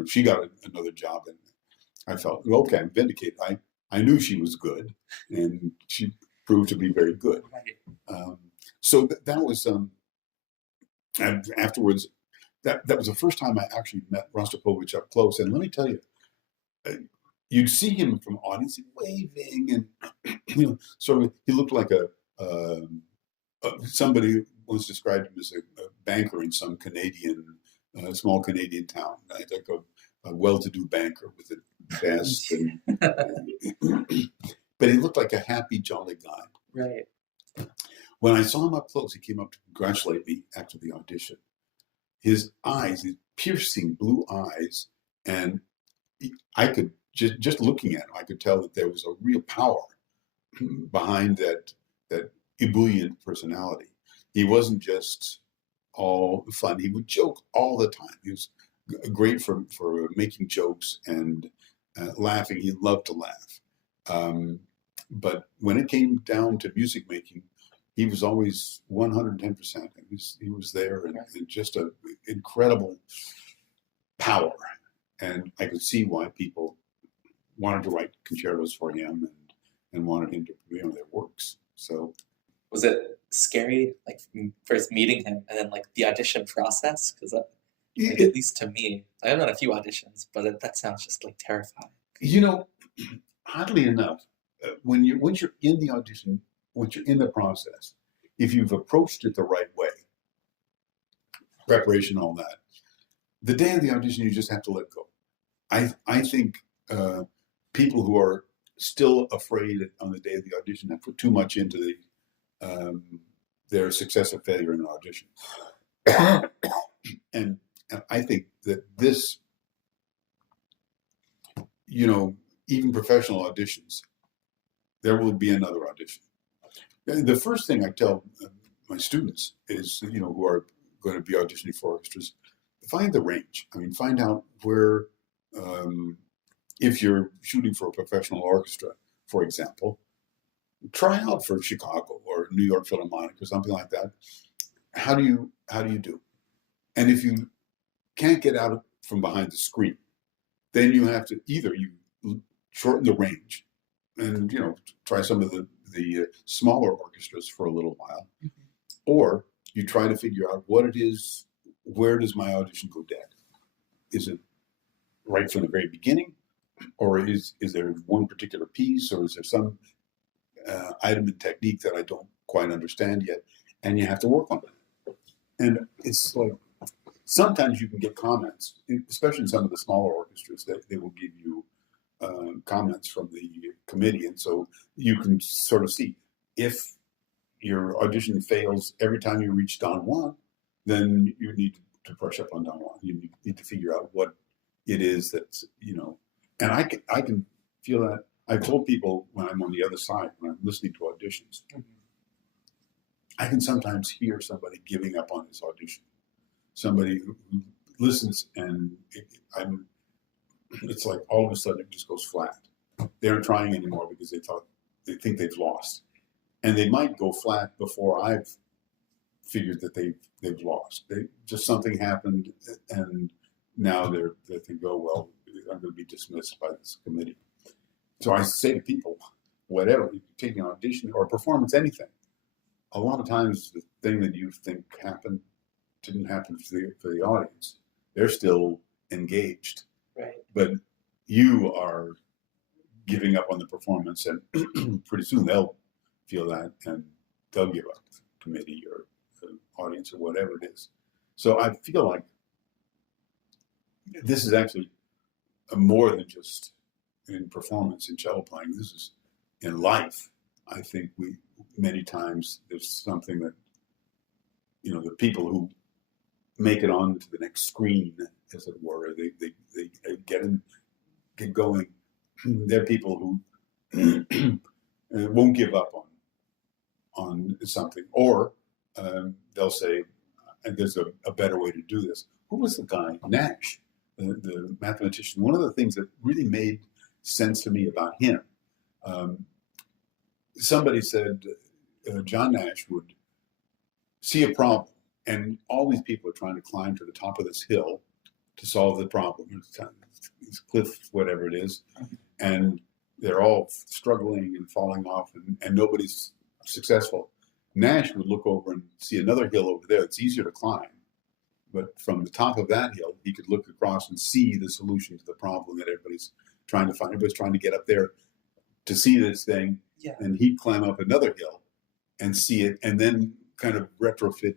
she got another job, and I felt, okay, I'm vindicated. I knew she was good, and she proved to be very good. So that was, and afterwards, that was the first time I actually met Rostropovich up close. And let me tell you, you'd see him from audience waving, and sort of, he looked like somebody once described him as a banker in some small Canadian town, like a well-to-do banker with a desk. but he looked like a happy, jolly guy. Right. When I saw him up close, he came up to congratulate me after the audition. His eyes, his piercing blue eyes, and I could just looking at him, I could tell that there was a real power behind that ebullient personality. He wasn't just all fun. He would joke all the time. He was great for making jokes and laughing. He loved to laugh. But when it came down to music making, he was always 110%. He was there and just an incredible power. And I could see why people wanted to write concertos for him and wanted him to premiere their works. So, was it scary, like first meeting him and then like the audition process? Because like, at least to me, I've done a few auditions, but that sounds just like terrifying. You know, oddly enough, once you're in the audition, once you're in the process, if you've approached it the right way, preparation, all that, the day of the audition, you just have to let go. I think people who are still afraid on the day of the audition have put too much into their success or failure in an audition. and I think that this, you know, even professional auditions, there will be another audition. The first thing I tell my students is, you know, who are going to be auditioning for orchestras, find the range. I mean, find out where, if you're shooting for a professional orchestra, for example, try out for Chicago or New York Philharmonic or something like that. How do you do? And if you can't get out from behind the screen, then you have to either you shorten the range and, you know, try some of the smaller orchestras for a little while, or you try to figure out what it is, where does my audition go dead? Is it right from the very beginning, or is there one particular piece, or is there some item and technique that I don't quite understand yet, and you have to work on it. And it's like, sometimes you can get comments, especially in some of the smaller orchestras, that they will give you comments from the committee, and so you can sort of see if your audition fails every time you reach Don Juan, then you need to brush up on Don Juan. You need to figure out what it is that's, you know, and I can feel that. I've told people when I'm on the other side, when I'm listening to auditions, I can sometimes hear somebody giving up on his audition. Somebody who listens and it's like all of a sudden it just goes flat. They aren't trying anymore because they think they've lost. And they might go flat before I've figured that they've lost. Just something happened, and now they think, oh, well, I'm going to be dismissed by this committee. So I say to people, whatever, you take an audition or a performance, anything, a lot of times the thing that you think happened didn't happen for the audience. They're still engaged. Right. But you are giving up on the performance, and pretty soon they'll feel that and they'll give up the committee or the audience or whatever it is. So I feel like this is actually more than just in performance in cello playing. This is in life. I think many times there's something that, you know, the people who make it on to the next screen, as it were, they get going. They're people who won't give up on something, or they'll say, and there's a better way to do this. Who was the guy? Nash, the mathematician. One of the things that really made sense to me about him, somebody said John Nash would see a problem, and all these people are trying to climb to the top of this hill to solve the problem, this cliff, whatever it is, and they're all struggling and falling off, and nobody's successful. Nash would look over and see another hill over there. It's easier to climb, but from the top of that hill, he could look across and see the solution to the problem that everybody's trying to find. Everybody's trying to get up there to see this thing, and he'd climb up another hill and see it, and then kind of retrofit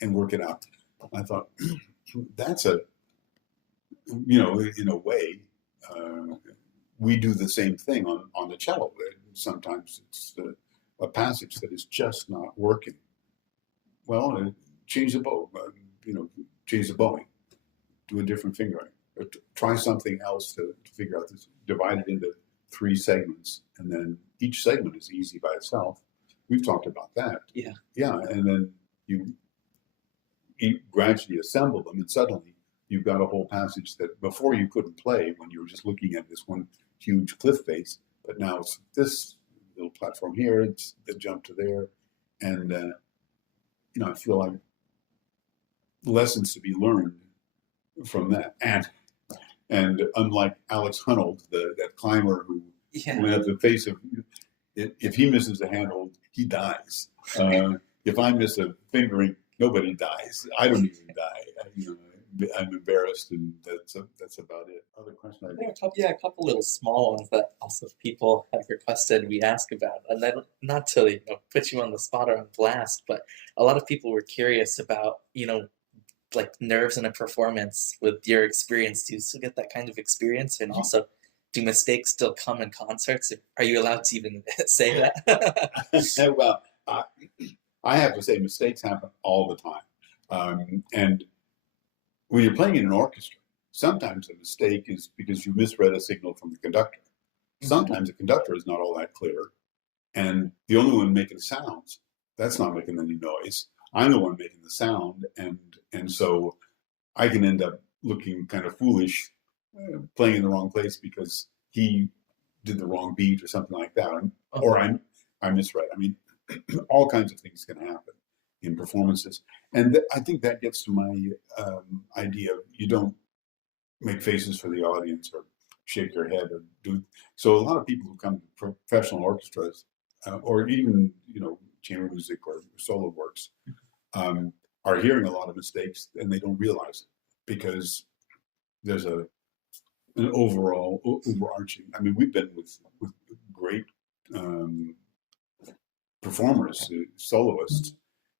and work it out. I thought, that's in a way, we do the same thing on the cello. sometimes it's a passage that is just not working. Well, change the bow, change the bowing, do a different fingering, or try something else to figure out this, divide it into 3 segments, and then each segment is easy by itself. We've talked about that. Yeah. Yeah, and then you gradually assemble them, and suddenly you've got a whole passage that before you couldn't play when you were just looking at this one huge cliff face, but now it's this little platform here, it's the jump to there, and I feel like lessons to be learned from that. And unlike Alex Honnold, that climber who went at the face of, if he misses a handhold, he dies. If I miss a fingering, nobody dies. I don't even die. I'm embarrassed, and that's about it. Other question? A couple little small ones that also people have requested we ask about, and then not to put you on the spot or on blast, but a lot of people were curious about like nerves in a performance. With your experience, do you still get that kind of experience? And also, do mistakes still come in concerts? Are you allowed to even say that? Well, I have to say mistakes happen all the time. And when you're playing in an orchestra, sometimes a mistake is because you misread a signal from the conductor. Sometimes the conductor is not all that clear, and the only one making sounds, that's not making any noise. I'm the one making the sound, and so I can end up looking kind of foolish, playing in the wrong place because he did the wrong beat or something like that, or I misread. I mean, all kinds of things can happen in performances, and I think that gets to my idea of you don't make faces for the audience or shake your head or do. So a lot of people who come to professional orchestras or even chamber music or solo works are hearing a lot of mistakes, and they don't realize it because there's an overall overarching. I mean, we've been with great performers, soloists,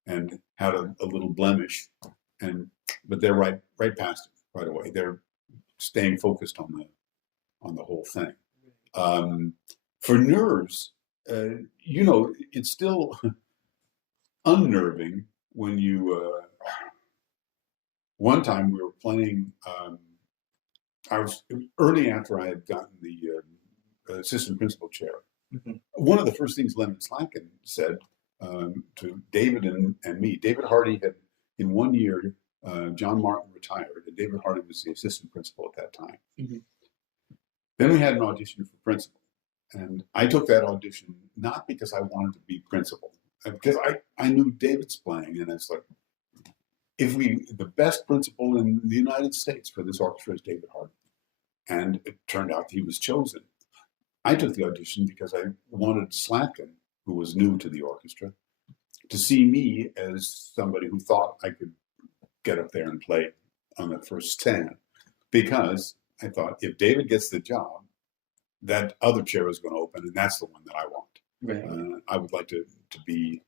and had a little blemish, but they're right past it right away. They're staying focused on the whole thing. For nerves, it's still unnerving when you. One time we were playing. I was early after I had gotten the assistant principal chair. Mm-hmm. One of the first things Leonard Slatkin said to David and me. David Hardy had, in 1 year, John Martin retired, and David Hardy was the assistant principal at that time. Mm-hmm. Then we had an audition for principal, and I took that audition not because I wanted to be principal, because I knew David's playing, and it's like, the best principal in the United States for this orchestra is David Hardy, and it turned out he was chosen. I took the audition because I wanted Slatkin, who was new to the orchestra, to see me as somebody who thought I could get up there and play on the first stand, because I thought if David gets the job, that other chair is going to open, and that's the one that I want. Right. I would like to be,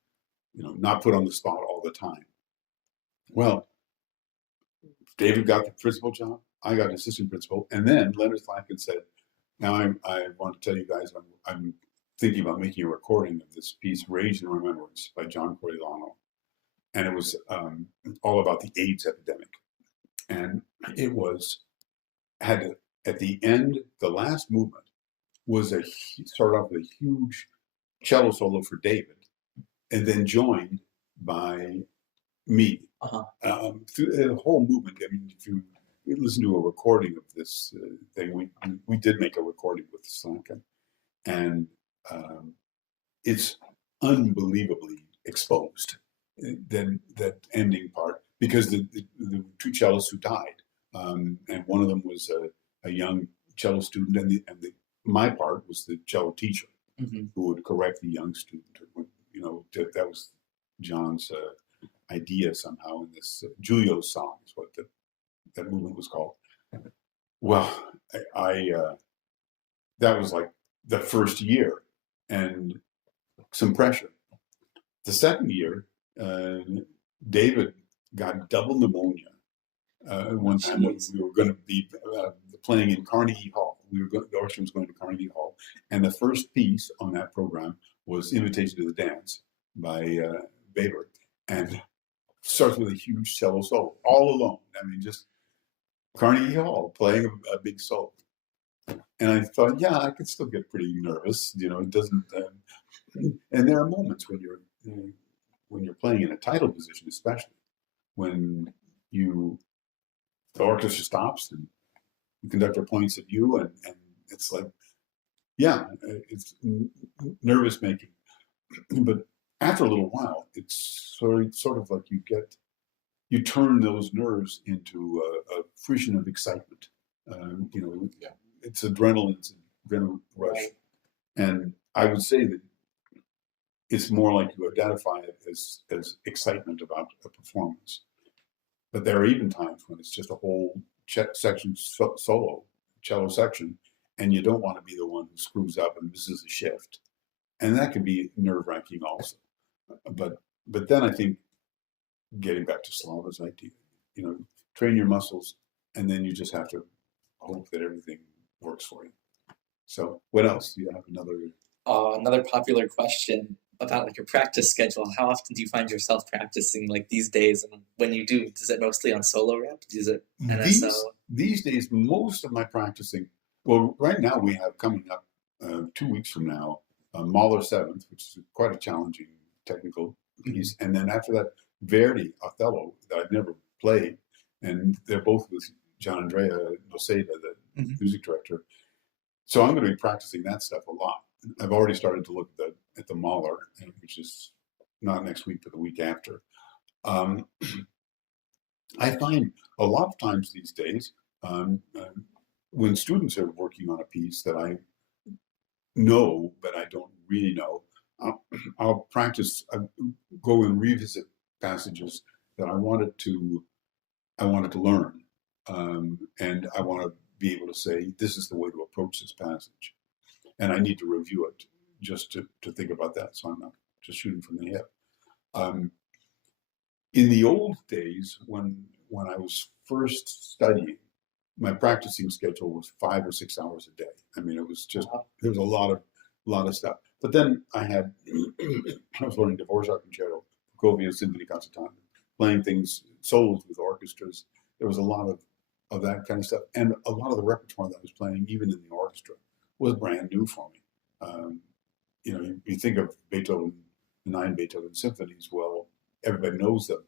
not put on the spot all the time. Well, David got the principal job, I got assistant principal, and then Leonard Slatkin said, now I want to tell you guys, I'm thinking about making a recording of this piece, Rage and Remembrance, by John Coriolano. And it was all about the AIDS epidemic. And it at the end, the last movement was started off with a huge cello solo for David, and then joined by me. Through the whole movement, I mean, if you listen to a recording of this thing, we did make a recording with Slatkin, and it's unbelievably exposed, that ending part, because the 2 cellists who died, and one of them was a young cello student, and my part was the cello teacher, mm-hmm. who would correct the young student. That was John's idea somehow in this Julio's song is what that movement was called. Well, I that was like the first year, and some pressure. The second year, David got double pneumonia. One time we were going to be playing in Carnegie Hall, the orchestra was going to Carnegie Hall, and the first piece on that program was Invitation to the Dance by Weber, and starts with a huge cello solo, all alone. I mean, just Carnegie Hall playing a big solo. And I thought, yeah, I could still get pretty nervous. It doesn't. And there are moments when you're playing in a title position, especially when the orchestra stops and the conductor points at you, and it's like, yeah, it's nervous making. But after a little while, it's sort of like you turn those nerves into a fruition of excitement. It's adrenaline rush. Right. And I would say that it's more like you identify it as excitement about a performance. But there are even times when it's just a whole section solo, cello section, and you don't want to be the one who screws up and misses a shift. And that can be nerve-wracking also. But then I think, getting back to Slava's idea, train your muscles, and then you just have to hope that everything works for you. So what else? Do you have Another popular question about like your practice schedule. How often do you find yourself practicing like these days? And when you do, is it mostly on solo rep? Is it NSO? These days, most of my practicing, well, right now we have coming up 2 weeks from now, Mahler 7th, which is quite a challenging technical piece. And then after that, Verdi, Othello, that I've never played. And they're both with Gianandrea Noseda, the music director. So I'm going to be practicing that stuff a lot. I've already started to look at the Mahler, which is not next week, but the week after. I find a lot of times these days, when students are working on a piece that I know, but I don't really know, I'll practice, go and revisit passages that I wanted to learn. And I want to be able to say, this is the way to approach this passage. And I need to review it just to think about that, so I'm not just shooting from the hip. In the old days, when I was first studying, my practicing schedule was 5 or 6 hours a day. I mean, it was just, there was a lot of stuff. But then I was learning Dvorak concerto, Prokofiev Symphony Concerto, playing things, solos with orchestras. There was a lot of that kind of stuff. And a lot of the repertoire that I was playing, even in the orchestra, was brand new for me. You think of Beethoven, the 9 Beethoven symphonies, well, everybody knows them.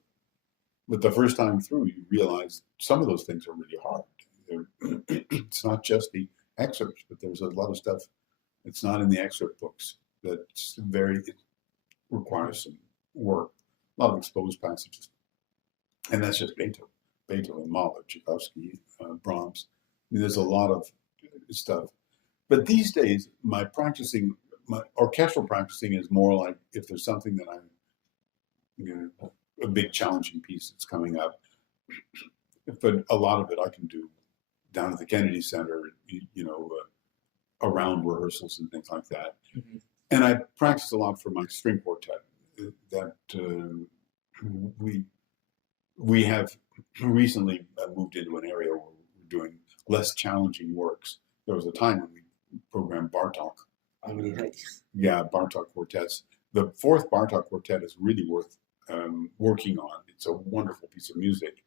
But the first time through, you realize some of those things are really hard. It's not just the excerpts, but there's a lot of stuff that's not in the excerpt books it requires some work, a lot of exposed passages. And that's just Beethoven, Mahler, Tchaikovsky, Brahms. I mean, there's a lot of stuff. But these days, my orchestral practicing is more like if there's something that a big challenging piece that's coming up. But a lot of it I can do down at the Kennedy Center, around rehearsals and things like that. Mm-hmm. And I practice a lot for my string quartet. That we have recently moved into an area where we're doing less challenging works. There was a time when we programmed Bartók. Yeah, Bartók quartets. The 4th Bartók quartet is really worth working on. It's a wonderful piece of music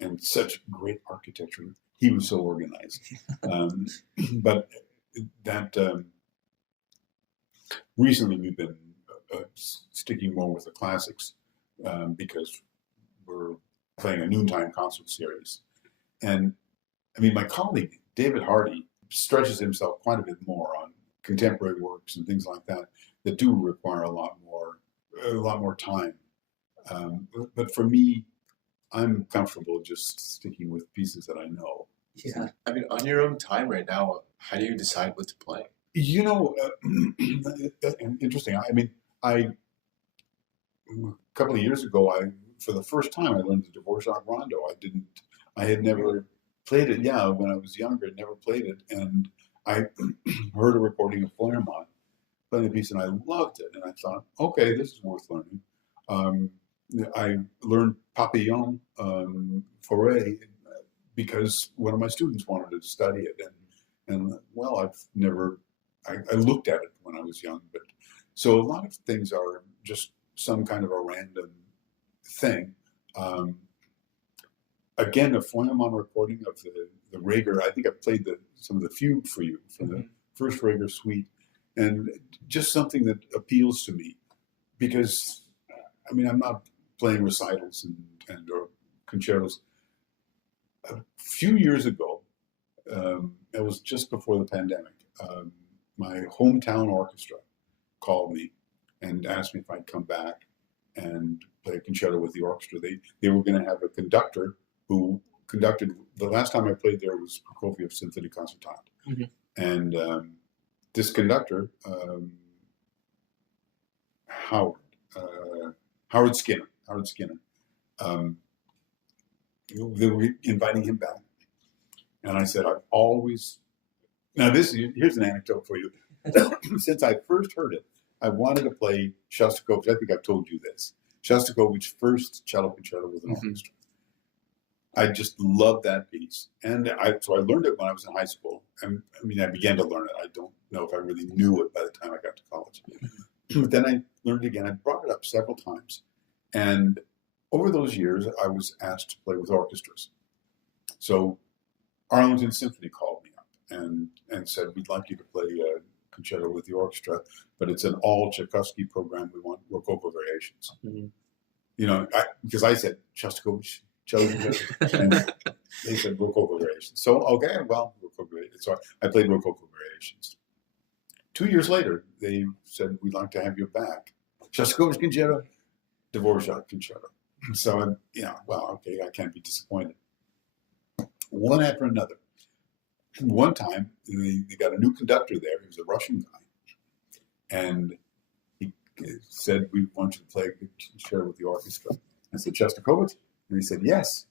and such great architecture. He was so organized. But that recently we've been sticking more with the classics because we're playing a noontime concert series. And I mean, my colleague, David Hardy, stretches himself quite a bit more on contemporary works and things like that do require a lot more time. But for me, I'm comfortable just sticking with pieces that I know. Yeah. I mean, on your own time right now, how do you decide what to play? Interesting. I mean, a couple of years ago, for the first time, I learned the Dvorak Rondo. I had never played it. Yeah, when I was younger, I'd never played it. And I heard a recording of Flairmont playing the piece, and I loved it. And I thought, okay, this is worth learning. I learned Papillon Forêt because one of my students wanted to study it. And well, I looked at it when I was young, but so a lot of things are just some kind of a random thing. Again, a Feuermann recording of the Rager. I think I played some of the fugue for you from the first Rager suite, and just something that appeals to me, because I mean I'm not playing recitals and or concertos. A few years ago, it was just before the pandemic. My hometown orchestra called me and asked me if I'd come back and play a concerto with the orchestra. They were going to have a conductor who conducted. The last time I played there was Prokofiev's Symphony Concertante, and this conductor, Howard Skinner. They were inviting him back, and I said, here's an anecdote for you. Since I first heard it, I wanted to play Shostakovich. I think I've told you this. Shostakovich's first cello concerto with an orchestra. I just loved that piece, and so I learned it when I was in high school. I began to learn it. I don't know if I really knew it by the time I got to college. But then I learned it again. I brought it up several times, and over those years, I was asked to play with orchestras. So Arlington Symphony called me up and said, we'd like you to play a concerto with the orchestra, but it's an all Tchaikovsky program. We want Rococo variations. Because I said Shostakovich, cello concerto, and they said Rococo variations. So, okay, well, Rococo variations. So I played Rococo variations. 2 years later, they said, we'd like to have you back. Shostakovich concerto, Dvorak concerto. So, okay, I can't be disappointed. One after another. One time, they got a new conductor there. He was a Russian guy. And he said, we want you to play a concerto with the orchestra. I said, Shostakovich? And he said, yes.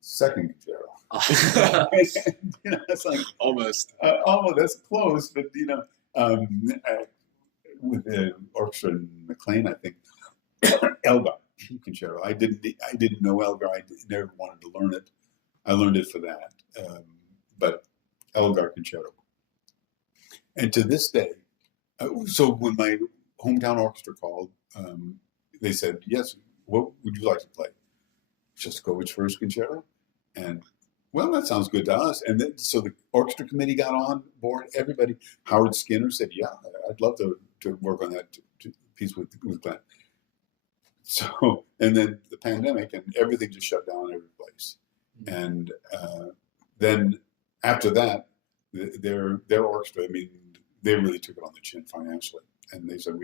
Second concerto. It's like almost that's close, but with the orchestra in McLean, I think Elgar concerto. I didn't know Elgar. I never wanted to learn it. I learned it for that, but Elgar concerto. And to this day, so when my hometown orchestra called, they said, yes, what would you like to play? Shostakovich first concerto? And, well, that sounds good to us. And then, so the orchestra committee got on board, everybody. Howard Skinner said, yeah, I'd love to work on that piece with Glenn. So, and then the pandemic and everything just shut down every place. And then after that, their orchestra, they really took it on the chin financially. And they said,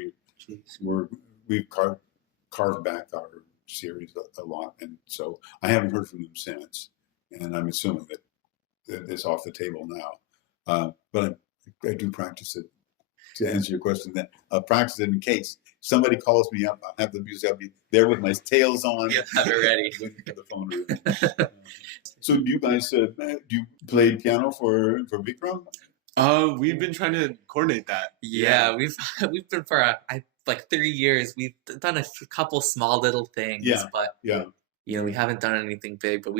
we've carved back our series a lot. And so I haven't heard from them since. And I'm assuming that it's off the table now. But I do practice it. To answer your question, then I'll practice it in case somebody calls me up. I'll have the music. I'll be there with my tails on. Yeah, have it ready. The phone. So, do you guys do you play piano for Vikram? We've been trying to coordinate that. Yeah, we've been for like 3 years. We've done a couple small little things, but we haven't done anything big. But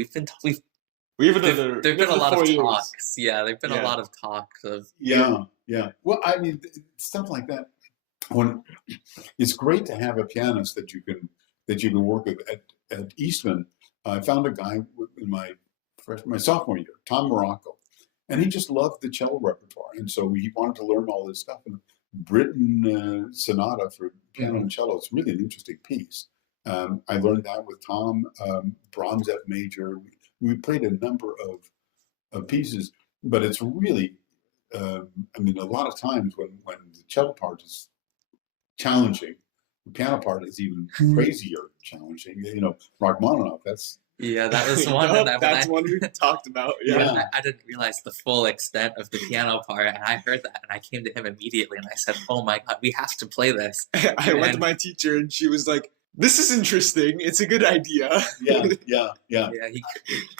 there've been a lot of talks. Yeah, there've been a lot of talks of Well, stuff like that. When it's great to have a pianist that you can work with. At Eastman, I found a guy in my sophomore year, Tom Morocco, and he just loved the cello repertoire, and so he wanted to learn all this stuff. And Britten Sonata for piano and cello is really an interesting piece. I learned that with Tom. Brahms F major. We played a number of pieces, but it's really, a lot of times when the cello part is challenging, the piano part is even crazier challenging. Rachmaninoff, that was one. That's one we talked about. Yeah. I didn't realize the full extent of the piano part, and I heard that, and I came to him immediately, and I said, "Oh my God, we have to play this." I went to my teacher, and she was like, "This is interesting. It's a good idea." Yeah. He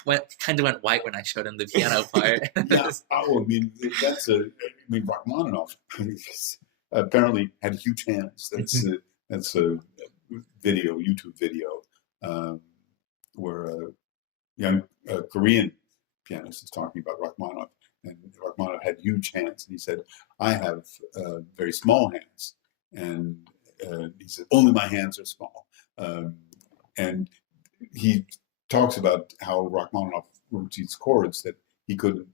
went white when I showed him the piano part. Rachmaninoff apparently had huge hands. That's a YouTube video, where a young Korean pianist is talking about Rachmaninoff. And Rachmaninoff had huge hands, and he said, "I have very small hands," and he said, "Only my hands are small." And he talks about how Rachmaninoff wrote these chords that he couldn't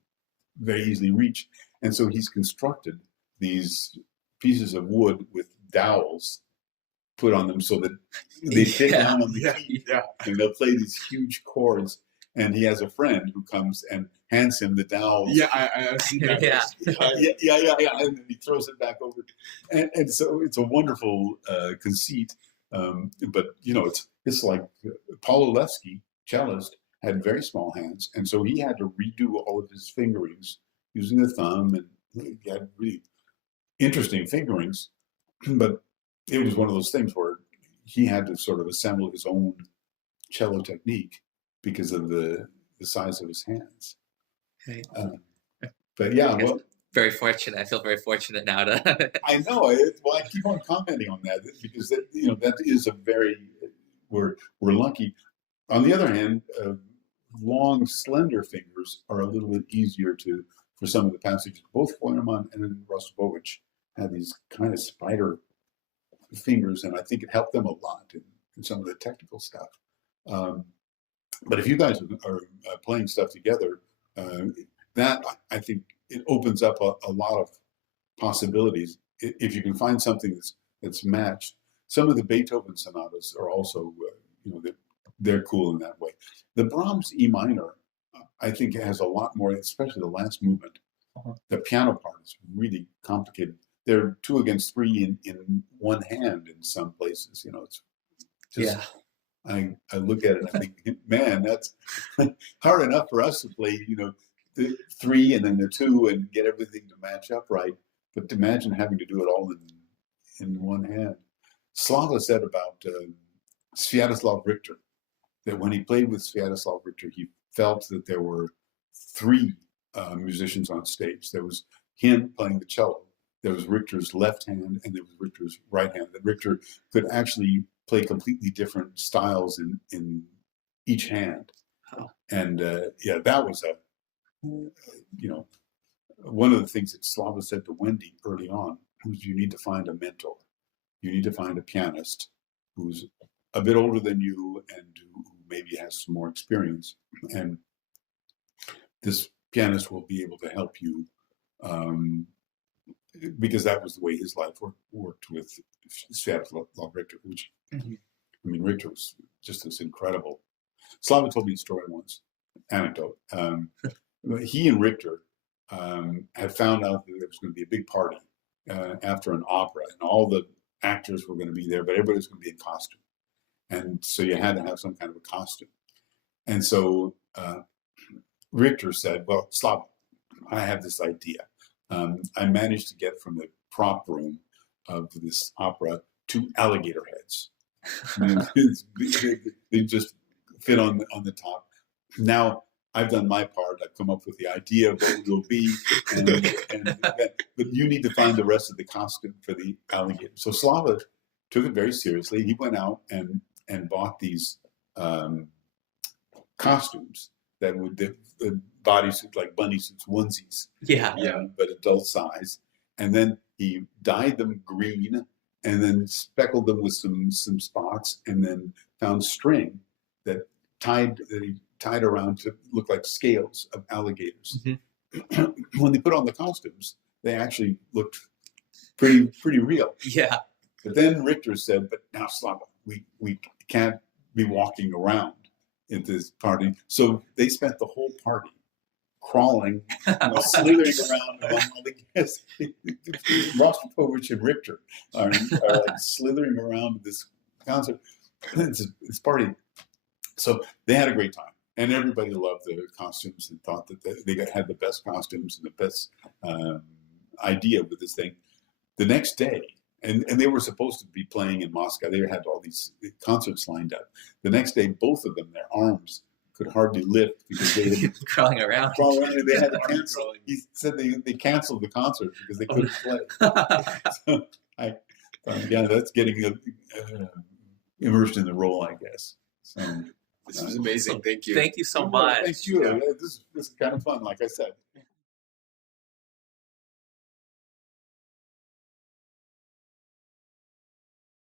very easily reach, and so he's constructed these pieces of wood with dowels put on them so that they fit down on the key, and they'll play these huge chords. And he has a friend who comes and hands him the dowels. Yeah, I've seen that. Yeah. And then he throws it back over. And so it's a wonderful conceit. But, it's like Paul Olewski, cellist, had very small hands. And so he had to redo all of his fingerings using the thumb. And he had really interesting fingerings. But it was one of those things where he had to sort of assemble his own cello technique because of the size of his hands. Okay. But yeah, well, very fortunate. I feel very fortunate now to. I know. I keep on commenting on that because that is a very we're lucky. On the other hand, long, slender fingers are a little bit easier for some of the passages. Both Feuermann and Rostropovich had these kind of spider fingers, and I think it helped them a lot in some of the technical stuff. But if you guys are playing stuff together, that I think it opens up a lot of possibilities. If you can find something that's matched. Some of the Beethoven sonatas are also, they're cool in that way. The Brahms E minor, I think, has a lot more, especially the last movement. The piano part is really complicated. They're 2 against 3 in one hand in some places. It's just, I look at it and I think, man, that's hard enough for us to play, the 3 and then the 2 and get everything to match up right. But imagine having to do it all in one hand. Slava said about Sviatoslav Richter that when he played with Sviatoslav Richter, he felt that there were 3 musicians on stage. There was him playing the cello. There was Richter's left hand, and there was Richter's right hand. That Richter could actually play completely different styles in each hand. Oh. And that was one of the things that Slava said to Wendy early on was, you need to find a mentor. You need to find a pianist who's a bit older than you and who maybe has some more experience. And this pianist will be able to help you. Because that was the way his life worked with Sviatoslav Richter, which, Richter was just this incredible. Slava told me a story once, anecdote. He and Richter had found out that there was going to be a big party after an opera, and all the actors were going to be there, but everybody was going to be in costume. And so you had to have some kind of a costume. And so Richter said, well, Slava, I have this idea. I managed to get from the prop room of this opera 2 alligator heads. They just fit on the top. Now I've done my part. I've come up with the idea of what it will be, but you need to find the rest of the costume for the alligator. So Slava took it very seriously. He went out and bought these costumes that would the bodysuit, like bunny suits, onesies. But adult size. And then he dyed them green and then speckled them with some spots, and then found string that he tied around to look like scales of alligators. When they put on the costumes, they actually looked pretty real. Yeah. But then Richter said, but now Slava, we can't be walking around at this party. So they spent the whole party crawling, slithering around among all the guests. Rostropovich and Richter are like slithering around this concert. This party. So they had a great time, and everybody loved the costumes and thought that they had the best costumes and the best idea with this thing. The next day, and they were supposed to be playing in Moscow. They had all these concerts lined up. The next day, both of them, their arms could hardly lift because they had crawling around. And they had to cancel. He said they canceled the concert because they couldn't play. So I thought, that's getting immersed in the role, I guess. So this was amazing. Thank you. Thank you so much. Thank you. This is kind of fun, like I said.